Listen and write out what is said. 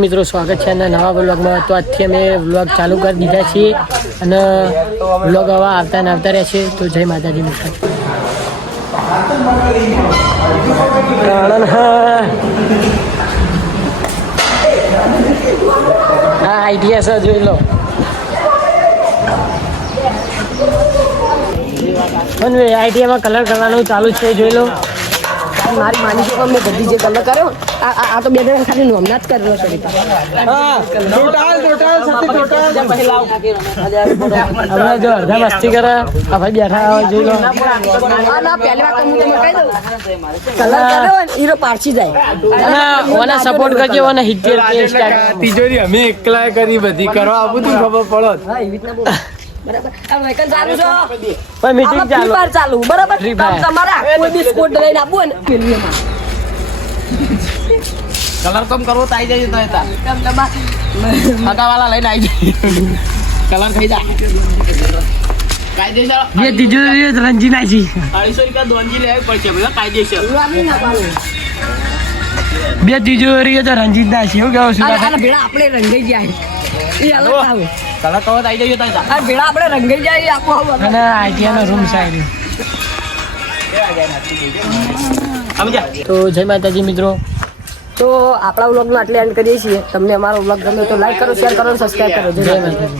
મિત્રો સ્વાગત છે નવા વ્લોગમાં। તો આજથી અમે વ્લોગ ચાલુ કરી દીધા છીએ અને વ્લોગ હવે આવતા ને આવતા રહેશે। તો જય માતાજી મિત્રો। હા આઈડિયા સર જોઈ લો। આઈડિયામાં કલર કરવાનું ચાલુ છે જોઈ લો। મારી માની છે મેં બધી જે કલર કર્યો આ તો બે જણ ખાલી નોમના જ કર્યો છે હવે જો અડધા મસ્તી કરે આ ભાઈ બેઠા જોઈ લો। ના પહેલી વાત હું તમને કહી દઉં કલર કર્યો ને હીરો પારસી જાય અને ઓને સપોર્ટ કરજો અને 70 તિજોરી અમે એકલા કરી બધી કરવા આવું તું ખબર પડો। હા એવી રીતના બોલ બરાબર આ વેકન ચાલુ છે પણ મીટિંગ ચાલુ ચાલુ બરાબર તમારે કોઈ બી સ્કોડ લઈને આપવું ને પેલીમાં કલર કમ કરવો તો આવી જાય તો મગાવાલા લઈને આવી જાય કલર થઈ જાય કાયદેસર ये तिजोरी रंजी नाची 250 રૂપિયા દોનજી લેવી પડશે બધા કાયદેસર બે તિજોરી તો રંજીત નાची એવું કેવું છે અને ભેળા આપણે રંગાઈ જાય એ અલગ આવે કલર કવર આવી જાય તો આ ભેળા આપણે રંગાઈ જાય એ આપો અને આઈટીઆઈ નો રૂમ સાઈડ। તો જય માતાજી મિત્રો। તો આપણા વ્લોગનો આટલે એન્ડ કરીએ છીએ। તમને અમારો વ્લોગ ગમે તો લાઈક કરો, શેર કરો, સબસ્ક્રાઇબ કરો। જય માતાજી।